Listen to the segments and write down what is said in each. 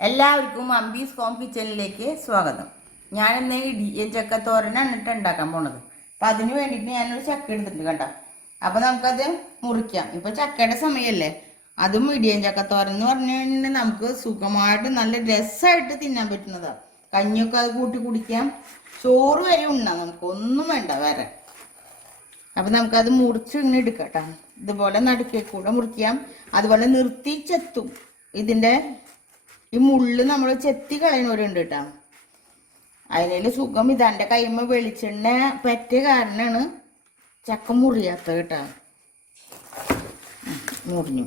എല്ലാവർക്കും അമ്പീസ് ഹോം കിച്ചണിലേക്ക് സ്വാഗതം. ഞാൻ ഇന്ന് ഇടി ചക്കത്തോരനാണ് ഇട്ട് ഉണ്ടാക്കാൻ പോണത്. അപ്പം അതിന് വേണ്ടിയിട്ട് ഞാനൊരു ചക്ക എടുത്തിട്ടുണ്ട് കേട്ടോ. അപ്പം നമുക്കത് മുറിക്കാം. ഇപ്പം ചക്കയുടെ സമയമല്ലേ അതും ഇടിയൻ ചക്കത്തോരൻ എന്ന് പറഞ്ഞു കഴിഞ്ഞാൽ നമുക്ക് സുഖമായിട്ട് നല്ല രസമായിട്ട് തിന്നാൻ പറ്റുന്നതാണ് കഞ്ഞിയൊക്കെ അത് കൂട്ടി കുടിക്കാം. ചോറ് വരെ ഉണ്ണാം നമുക്ക്. ഒന്നും വേണ്ട വേറെ. അപ്പം നമുക്കത് മുറിച്ച് ഇങ്ങനെ എടുക്കാം കേട്ടോ. ഇതുപോലെ നടുക്കെ കൂടെ മുറിക്കാം. അതുപോലെ നിർത്തി ചെത്തും. ഇതിന്റെ ഈ മുള്ള് നമ്മൾ ചെത്തി കളയണവരുണ്ട് കേട്ടോ അതിനു സുഖം ഇതാന്റെ കൈമ വെളിച്ചെണ്ണ പറ്റിയ കാരണമാണ് ചക്ക മുറിയാത്തത് കേട്ടോ മുറിഞ്ഞു.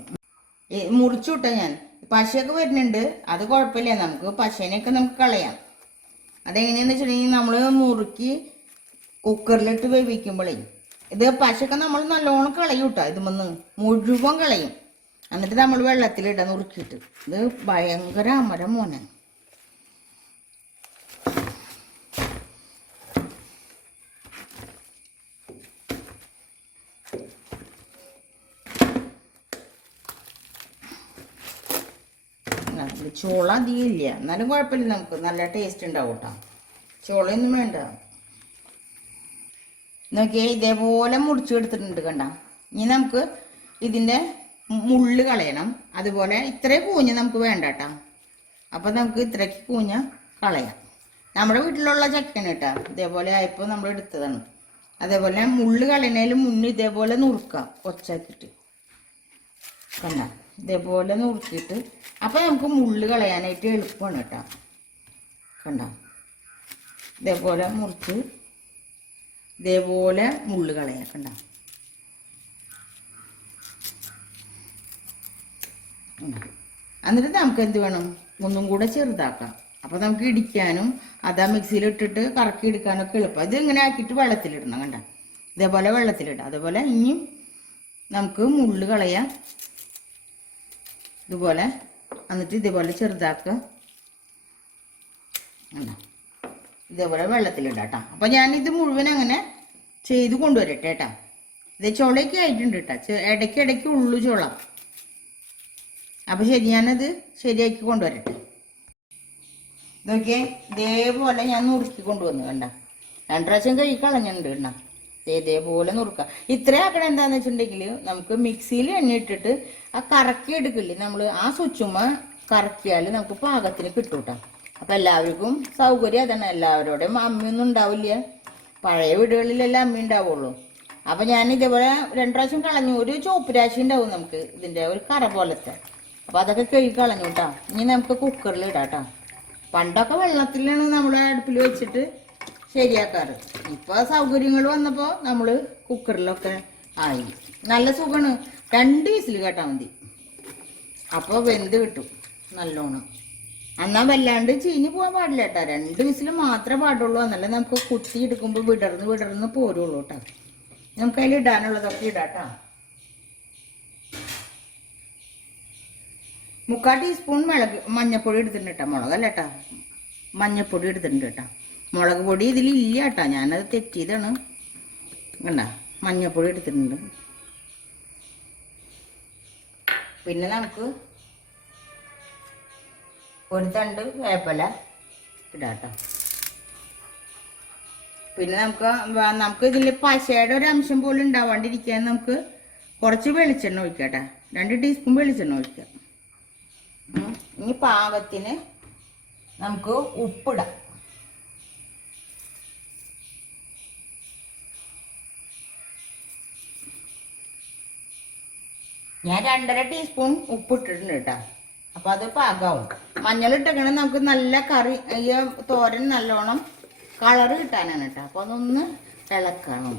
മുറിച്ചു വിട്ടാ ഞാൻ. പശയൊക്കെ വരുന്നുണ്ട്. അത് കുഴപ്പമില്ല. നമുക്ക് പശേനെയൊക്കെ നമുക്ക് കളയാം. അതെങ്ങനെയാന്ന് വെച്ചിട്ടുണ്ടെങ്കിൽ നമ്മൾ മുറുക്കി കുക്കറിലിട്ട് വേവിക്കുമ്പോഴേ ഇത് പശയൊക്കെ നമ്മൾ നല്ലോണം കളയും കേട്ടോ ഇതുമെന്ന് മുഴുവൻ കളയും. എന്നിട്ട് നമ്മൾ വെള്ളത്തിലിട നുറുക്കിയിട്ട്. ഇത് ഭയങ്കര അമരം മോനെ. ചോള അധികം ഇല്ല. എന്നാലും കുഴപ്പമില്ല നമുക്ക്. നല്ല ടേസ്റ്റ് ഉണ്ടാവും കേട്ടോ ചോളയൊന്നും വേണ്ട. നോക്കിയേ ഇതേപോലെ മുറിച്ചു എടുത്തിട്ടുണ്ട് കണ്ട. ഇനി നമുക്ക് ഇതിന്റെ മുള്ള് കളയണം. അതുപോലെ ഇത്രയും കൂഞ്ഞ് നമുക്ക് വേണ്ട കേട്ടോ അപ്പം നമുക്ക് ഇത്രയ്ക്ക് കൂഞ്ഞ കളയാം. നമ്മുടെ വീട്ടിലുള്ള ചക്കന് കേട്ടോ ഇതേപോലെ ആയപ്പോൾ നമ്മൾ എടുത്തതാണ്. അതേപോലെ മുള്ള് കളയണേൽ മുന്നേ ഇതേപോലെ നുറുക്കാം. ഒച്ചാക്കിയിട്ട് കണ്ട? ഇതേപോലെ നുറുക്കിയിട്ട്. അപ്പം നമുക്ക് മുള്ള് കളയാനായിട്ട് എളുപ്പമാണ് കേട്ടോ കണ്ടോ? ഇതേപോലെ മുറിച്ച് ഇതേപോലെ മുള്ള് കളയാം. കണ്ട? എന്നിട്ട് നമുക്ക് എന്ത് വേണം? ഒന്നും കൂടെ ചെറുതാക്കാം. അപ്പോൾ നമുക്ക് ഇടിക്കാനും അതാ മിക്സിയിൽ ഇട്ടിട്ട് കറക്കി എടുക്കാനൊക്കെ എളുപ്പം. ഇത് ഇങ്ങനെ ആക്കിയിട്ട് വെള്ളത്തിലിടണം കണ്ട? ഇതേപോലെ വെള്ളത്തിലിടാം. അതുപോലെ ഇനിയും നമുക്ക് മുള്ള് കളയാം. ഇതുപോലെ. എന്നിട്ട് ഇതേപോലെ ചെറുതാക്കുക? ഇതേപോലെ വെള്ളത്തിലിടാം കേട്ടോ ഞാൻ ഞാനിത് മുഴുവൻ അങ്ങനെ ചെയ്ത് കൊണ്ടുവരട്ടെ കേട്ടോ. ഇത് ചുളയൊക്കെ ആയിട്ടുണ്ട് കേട്ടോ. ഇടയ്ക്ക് ഇടയ്ക്ക് ഉള്ളു ചുള. അപ്പം ശരി ഞാനത് ശരിയാക്കി കൊണ്ടുവരട്ടെ. നോക്കിയേ ഇതേപോലെ ഞാൻ നുറുക്കി കൊണ്ടുവന്നു കണ്ട? രണ്ട് പ്രാവശ്യം കൈ കളഞ്ഞിട്ടുണ്ട് കണ്ട? ഇതേപോലെ നുറുക്കുക ഇത്രയും ആക്കണ എന്താന്ന് വെച്ചിട്ടുണ്ടെങ്കിൽ നമുക്ക് മിക്സിയിൽ എണ്ണ ഇട്ടിട്ട് ആ കറക്കി എടുക്കില്ലേ? നമ്മൾ ആ സ്വിച്ചുമ്മ കറക്കിയാൽ നമുക്ക് പാകത്തിന് കിട്ടും കേട്ടോ അപ്പം എല്ലാവർക്കും സൗകര്യം അതാണ് എല്ലാവരോടെയും അമ്മയൊന്നും ഉണ്ടാവില്ല. പഴയ വീടുകളിലെല്ലാം അമ്മ ഉണ്ടാവുള്ളൂ. അപ്പം ഞാൻ ഇതേപോലെ രണ്ടു പ്രാവശ്യം കളഞ്ഞു. ഒരു ചോപ്പ് രാശി ഉണ്ടാവും നമുക്ക് ഇതിന്റെ ഒരു കറ പോലത്തെ. അപ്പം അതൊക്കെ കഴുകി കളഞ്ഞു കേട്ടോ. ഇനി നമുക്ക് കുക്കറിൽ ഇടാം കേട്ടോ. പണ്ടൊക്കെ വെള്ളത്തിലാണ് നമ്മൾ അടുപ്പിൽ വെച്ചിട്ട് ശരിയാക്കാറ്. ഇപ്പോൾ സൗകര്യങ്ങൾ വന്നപ്പോൾ നമ്മൾ കുക്കറിലൊക്കെ ആയി. നല്ല സുഖമാണ് രണ്ട് വിസിൽ കേട്ടാൽ മതി. അപ്പോൾ വെന്ത് കിട്ടും നല്ലോണം. എന്നാൽ വല്ലാണ്ട് ചീഞ്ഞ് പോകാൻ പാടില്ല കേട്ടോ. രണ്ട് വിസിൽ മാത്രമേ പാടുള്ളൂ. എന്നല്ല നമുക്ക് കുത്തി എടുക്കുമ്പോൾ വിടർന്ന് വിടർന്ന് പോരുള്ളൂ കേട്ടോ. നമുക്ക് അതിൽ ഇടാനുള്ളതൊക്കെ ഇടാം കേട്ടോ. മുക്കാൽ ടീസ്പൂൺ മുളക് മഞ്ഞപ്പൊടി എടുത്തിട്ടുണ്ട് കേട്ടോ മുളകല്ല കേട്ടോ മഞ്ഞപ്പൊടി എടുത്തിട്ടുണ്ട് കേട്ടോ മുളക് പൊടി ഇതിലില്ല കേട്ടോ ഞാനത് തെറ്റിയതാണ് കണ്ട മഞ്ഞപ്പൊടി എടുത്തിട്ടുണ്ട്. പിന്നെ നമുക്ക് ഒരു തണ്ട് വേപ്പല ഇടാം കേട്ടോ പിന്നെ നമുക്ക് നമുക്ക് ഇതിൽ പശയുടെ ഒരു അംശം പോലും ഉണ്ടാവാണ്ടിരിക്കാൻ നമുക്ക് കുറച്ച് വെളിച്ചെണ്ണ ഒഴിക്കാം കേട്ടോ രണ്ട് ടീസ്പൂൺ വെളിച്ചെണ്ണ ഒഴിക്കാം. ഇനി പാകത്തിന് നമുക്ക് ഉപ്പിടാം. ഞാൻ രണ്ടര ടീസ്പൂൺ ഉപ്പ് ഇട്ടിട്ടുണ്ട് കേട്ടോ. അപ്പൊ അത് പാകാവും. മഞ്ഞൾ ഇട്ടേക്കണ നമുക്ക് നല്ല കറി ഈ തോരൻ നല്ലോണം കളർ കിട്ടാനാണ് കേട്ടോ. അപ്പൊ അതൊന്ന് ഇളക്കണം.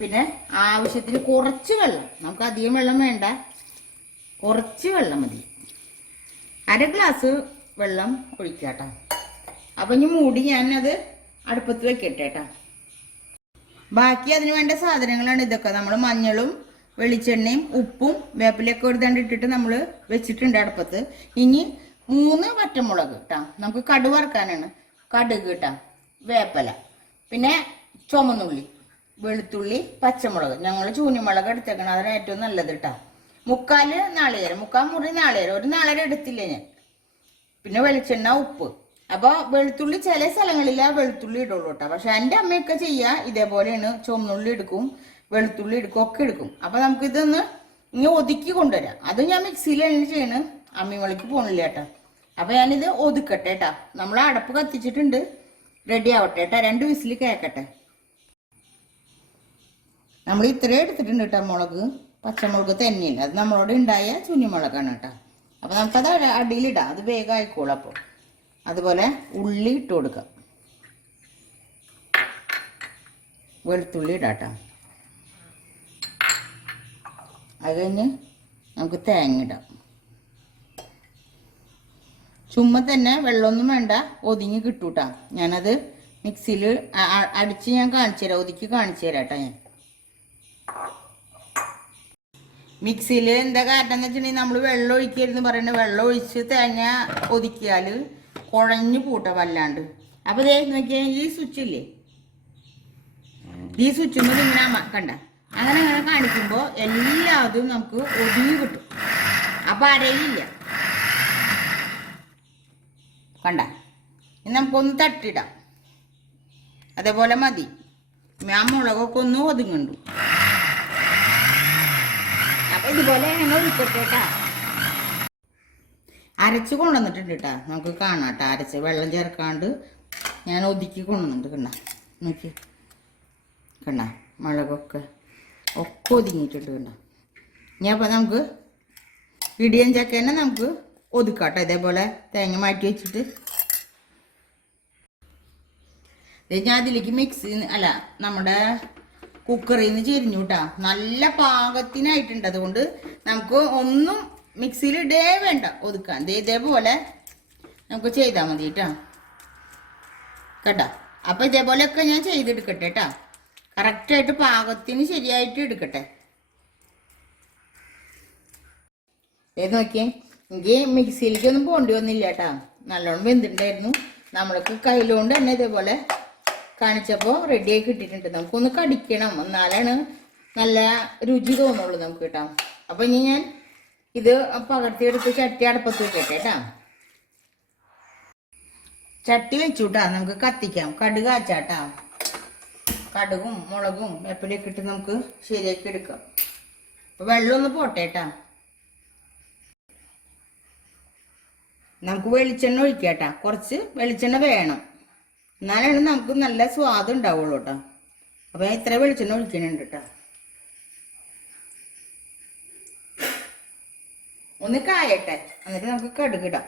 പിന്നെ ആവശ്യത്തിന് കുറച്ച് വെള്ളം. നമുക്ക് അധികം വെള്ളം വേണ്ട. കുറച്ച് വെള്ളം മതി. അര ഗ്ലാസ് വെള്ളം ഒഴിക്കുക കേട്ടോ അപ്പം ഇനി മൂടി ഞാനത് അടുപ്പത്ത് വെക്കട്ടെ കേട്ടോ ബാക്കി അതിന് വേണ്ട സാധനങ്ങളാണ് ഇതൊക്കെ. നമ്മൾ മഞ്ഞളും വെളിച്ചെണ്ണയും ഉപ്പും വേപ്പിലൊക്കെ ഒരു തണ്ട് ഇട്ടിട്ട് നമ്മൾ വെച്ചിട്ടുണ്ട് അടുപ്പത്ത്. ഇനി മൂന്ന് വറ്റമുളക് കേട്ടോ നമുക്ക് കടുക് വറക്കാനാണ്. കടുക് കേട്ടോ വേപ്പല. പിന്നെ ചുമന്നുള്ളി വെളുത്തുള്ളി പച്ചമുളക്. ഞങ്ങൾ ചൂനിമുളക് എടുത്തേക്കണം അതാണ് ഏറ്റവും നല്ലത് കേട്ടോ മുക്കാൽ നാളികേരം മുക്കാൽ മുറി നാളികേരം. ഒരു നാളികേരം എടുത്തില്ല ഞാൻ? പിന്നെ വെളിച്ചെണ്ണ ഉപ്പ്. അപ്പോൾ വെളുത്തുള്ളി ചില സ്ഥലങ്ങളിൽ ആ വെളുത്തുള്ളി ഇടുള്ളൂ കേട്ടോ. പക്ഷെ എന്റെ അമ്മയൊക്കെ ചെയ്യുക ഇതേപോലെയാണ് ചുമന്നുള്ളി എടുക്കും വെളുത്തുള്ളി എടുക്കും ഒക്കെ എടുക്കും. അപ്പോൾ നമുക്ക് ഇതൊന്ന് ഇങ്ങനെ ഒതുക്കി കൊണ്ടുവരാം. അത് ഞാൻ മിക്സിയിലാണ് ചെയ്യണ്. അമ്മി വിളിക്ക് പോണില്ല കേട്ടോ. അപ്പോൾ ഞാനിത് ഒതുക്കട്ടെ കേട്ടോ. നമ്മൾ അടപ്പ് കത്തിച്ചിട്ടുണ്ട്. റെഡി ആവട്ടെ കേട്ടോ. രണ്ട് വിസിൽ കേക്കട്ടെ. നമ്മൾ ഇത്രയും എടുത്തിട്ടുണ്ട് കേട്ടോ മുളക്. പച്ചമുളക് തന്നെയില്ല. അത് നമ്മളോട് ഉണ്ടായ ചുഞ്ഞുമുളകാണ് കേട്ടോ. അപ്പോൾ നമുക്കത് അട- അടിയിലിടാം. അത് വേഗം ആയിക്കോളും അപ്പോൾ അതുപോലെ ഉള്ളി ഇട്ട് കൊടുക്കാം. വെളുത്തുള്ളി ഇടാം കേട്ടോ. അത് കഴിഞ്ഞ് നമുക്ക് തേങ്ങ ഇടാം. ചുമ്മാ തന്നെ വെള്ളമൊന്നും വേണ്ട. ഒതുങ്ങി കിട്ടൂട്ടാ. ഞാനത് മിക്സിയിൽ അടിച്ച് ഞാൻ കാണിച്ചു തരാം. ഒതുക്കി കാണിച്ചു തരാം കേട്ടോ ഞാൻ. മിക്സിയിൽ എന്താ കാരണം എന്ന് വെച്ചിട്ടുണ്ടെങ്കിൽ നമ്മൾ വെള്ളം ഒഴിക്കരുതെന്ന് പറയുന്നത് വെള്ളം ഒഴിച്ച് തേങ്ങ ഒതുക്കിയാൽ കുഴഞ്ഞു പൂട്ട വല്ലാണ്ട്. അപ്പോൾ ദേ നോക്കിയാൽ ഈ സ്വിച്ച് ഇല്ലേ? ഈ സ്വിച്ചിൽ നിന്ന് ഇങ്ങനെ കണ്ട. അങ്ങനെ അങ്ങനെ കാണിക്കുമ്പോൾ എല്ലാതും നമുക്ക് ഒതുങ്ങി കിട്ടും. അപ്പം അരയില്ല. കണ്ട. നമുക്കൊന്ന് തട്ടിടാം. അതേപോലെ മതി. ഞാൻ മുളകൊക്കെ ഒന്ന് ഒതുങ്ങുന്നുണ്ട്. ഇതുപോലെ ഞങ്ങൾ ഒഴിക്കട്ടെ കേട്ടാ അരച്ച് കൊണ്ടുവന്നിട്ടുണ്ട് കേട്ടാ. നമുക്ക് കാണാം കേട്ടോ. അരച്ച് വെള്ളം ചേർക്കാണ്ട് ഞാൻ ഒതുക്കി കൊണ്ടുവന്നിട്ട് കണ്ട. നോക്കി. കണ്ട മുളകൊക്കെ ഒക്കെ ഒതുങ്ങിയിട്ടുണ്ട് കണ്ട. ഇനി അപ്പോൾ നമുക്ക് ഇടിയൻ ചക്കേനെ നമുക്ക് ഒതുക്കാട്ടോ ഇതേപോലെ തേങ്ങ മാറ്റി വെച്ചിട്ട്. ഞാൻ അതിലേക്ക് മിക്സി അല്ല നമ്മുടെ കുക്കറിൽ നിന്ന് ചെരിഞ്ഞു കേട്ടാ നല്ല പാകത്തിനായിട്ടുണ്ട്. അതുകൊണ്ട് നമുക്ക് ഒന്നും മിക്സിയിൽ ഇടേ വേണ്ട. ഒതുക്കാൻ ഇതേപോലെ നമുക്ക് ചെയ്താൽ മതി കേട്ടോ. കേട്ടാ? അപ്പം ഇതേപോലെയൊക്കെ ഞാൻ ചെയ്തെടുക്കട്ടെ കേട്ടാ. കറക്റ്റായിട്ട് പാകത്തിന് ശരിയായിട്ട് എടുക്കട്ടെ. ഏത് നോക്കിയേ. എനിക്ക് മിക്സിയിലേക്കൊന്നും പോണ്ടി വന്നില്ല കേട്ടാ. നല്ലോണം വെന്തിട്ടുണ്ടായിരുന്നു. നമ്മൾക്ക് കയ്യിലുകൊണ്ട് തന്നെ ഇതേപോലെ കാണിച്ചപ്പോൾ റെഡിയായി കിട്ടിയിട്ടുണ്ട്. നമുക്കൊന്ന് കടിക്കണം. എന്നാലാണ് നല്ല രുചി തോന്നുള്ളൂ നമുക്ക് കേട്ടോ. അപ്പം ഇനി ഞാൻ ഇത് പകർത്തിയെടുത്ത് ചട്ടി അടുപ്പത്ത് വെക്കട്ടെ കേട്ടോ. ചട്ടി വെച്ചുട്ടാ. നമുക്ക് കത്തിക്കാം. കടുക് കാച്ചാട്ടാ. കടുകും മുളകും എപ്പോഴൊക്കെ ഇട്ട് നമുക്ക് ശരിയാക്കി എടുക്കാം. അപ്പോൾ വെള്ളം ഒന്ന് പോട്ടെ കേട്ടാ. നമുക്ക് വെളിച്ചെണ്ണ ഒഴിക്കാം കേട്ടാ. കുറച്ച് വെളിച്ചെണ്ണ വേണം. എന്നാലാണ് നമുക്ക് നല്ല സ്വാദം ഉണ്ടാവുള്ളൂ കേട്ടോ. അപ്പൊ ഞാൻ ഇത്ര വെളിച്ചെണ്ണ ഒഴിക്കുന്നുണ്ട് കേട്ടോ. ഒന്ന് കായട്ടെ എന്നിട്ട് നമുക്ക് കടുകിടാം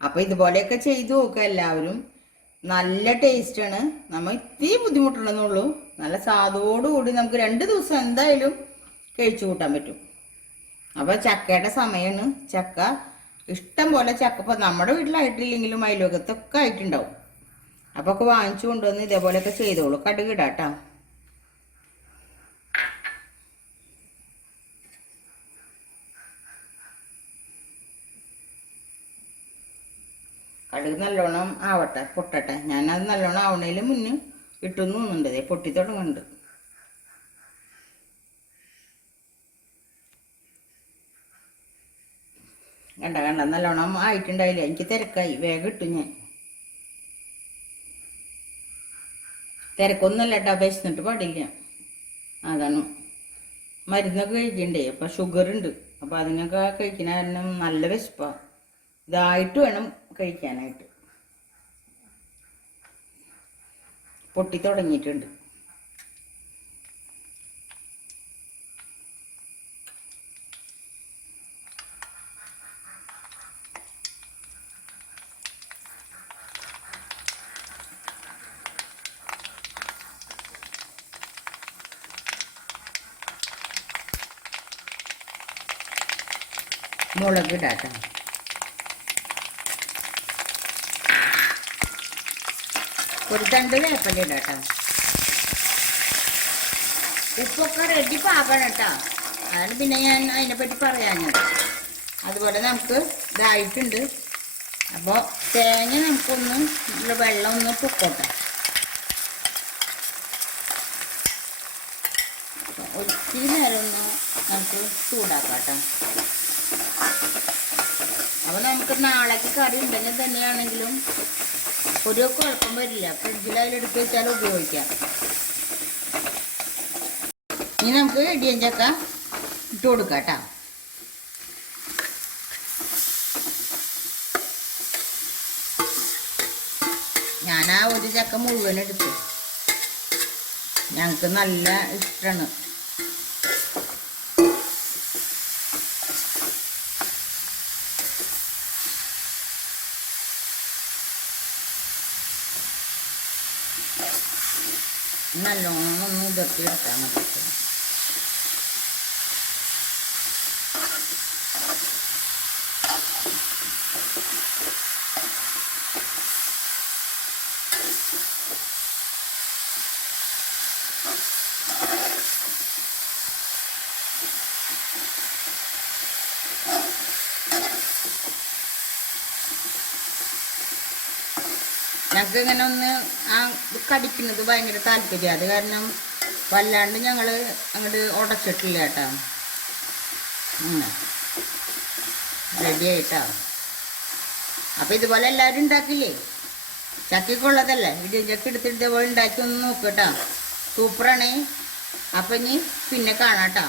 അപ്പൊ ഇതുപോലെയൊക്കെ ചെയ്തു നോക്കുക എല്ലാവരും. നല്ല ടേസ്റ്റാണ് നമ്മൾ ഇത്തിരി ബുദ്ധിമുട്ടുണ്ടെന്നുള്ളൂ നല്ല സ്വാദോടുകൂടി നമുക്ക് രണ്ട് ദിവസം എന്തായാലും കഴിച്ചു കൂട്ടാൻ പറ്റും. അപ്പൊ ചക്കയുടെ സമയമാണ് ചക്ക ഇഷ്ടം പോലെ ചക്കപ്പം നമ്മുടെ വീട്ടിലായിട്ടില്ലെങ്കിലും അയലോകത്തൊക്കെ ആയിട്ടുണ്ടാവും. അപ്പൊ ഒക്കെ വാങ്ങിച്ചു കൊണ്ടുവന്ന് ഇതേപോലെയൊക്കെ ചെയ്തോളൂ. കടുകിടാട്ടാ കടുക് നല്ലോണം ആവട്ടെ പൊട്ടട്ടെ. ഞാനത് നല്ലോണം ആവണേലും മുന്നേ ഇട്ടു നിന്നുണ്ടതേ പൊട്ടി തുടങ്ങുന്നുണ്ട്. കണ്ട കണ്ട നല്ലോണം ആയിട്ടുണ്ടായില്ല? എനിക്ക് തിരക്കായി. വേഗം ഇട്ടു ഞാൻ. തിരക്കൊന്നുമല്ല കേട്ടോ വിശന്നിട്ട് പാടില്ല. അതാണ്. മരുന്നൊക്കെ കഴിക്കണ്ടേ? അപ്പം ഷുഗർ ഉണ്ട്. അപ്പം അതിനൊക്കെ കഴിക്കുന്ന കാരണം നല്ല വിശപ്പാണ് ഇതായിട്ട് വേണം കഴിക്കാനായിട്ട്. പൊട്ടി തുടങ്ങിയിട്ടുണ്ട്. മുളക് ഇടാട്ടോ. ഒരു തണ്ട് വേപ്പല ഇടാട്ടോ. ഉപ്പൊക്കെ റെഡി പാകണം കേട്ടോ അതാണ് പിന്നെ ഞാൻ അതിനെപ്പറ്റി പറയാഞ്ഞത് അതുപോലെ നമുക്ക് ഇതായിട്ടുണ്ട്. അപ്പോൾ തേങ്ങ നമുക്കൊന്ന് വെള്ളം ഒന്ന് പൊക്കോട്ടെ. ഒത്തിരി നേരം ഒന്ന് നമുക്ക് ചൂടാക്കാം കേട്ടോ അപ്പോൾ നമുക്ക് നാളേക്ക് കറി ഉണ്ടെങ്കിൽ തന്നെയാണെങ്കിലും ഒരു കുഴപ്പം വരില്ല. ഫ്രിഡ്ജിൽ അതിലെടുത്ത് വെച്ചാൽ ഉപയോഗിക്കാം. ഇനി നമുക്ക് ഇടിയൻ ചക്ക ഇട്ട് കൊടുക്കാം കേട്ടോ. ഞാൻ ആ ഒരു ചക്ക മുഴുവൻ എടുത്തു ഞങ്ങൾക്ക് നല്ല ഇഷ്ടമാണ് നല്ലോണം ഒന്ന് ഇതൊക്കെ എടുത്താൽ മതി. ഞങ്ങൾക്ക് ഇങ്ങനെ ഒന്ന് ആ കടിക്കുന്നത് ഭയങ്കര താല്പര്യം അത് കാരണം വല്ലാണ്ട് ഞങ്ങൾ അങ്ങോട്ട് ഉടച്ചിട്ടില്ല കേട്ടോ. റെഡി ആയിട്ടോ. അപ്പം ഇതുപോലെ എല്ലാവരും ഉണ്ടാക്കില്ലേ? ചക്കിക്കുള്ളതല്ലേ ഇടി ചക്ക എടുത്തിട്ട് പോലെ ഉണ്ടാക്കി ഒന്ന് നോക്കട്ടോ സൂപ്പറാണ് അപ്പം ഇനി പിന്നെ കാണാം കേട്ടോ.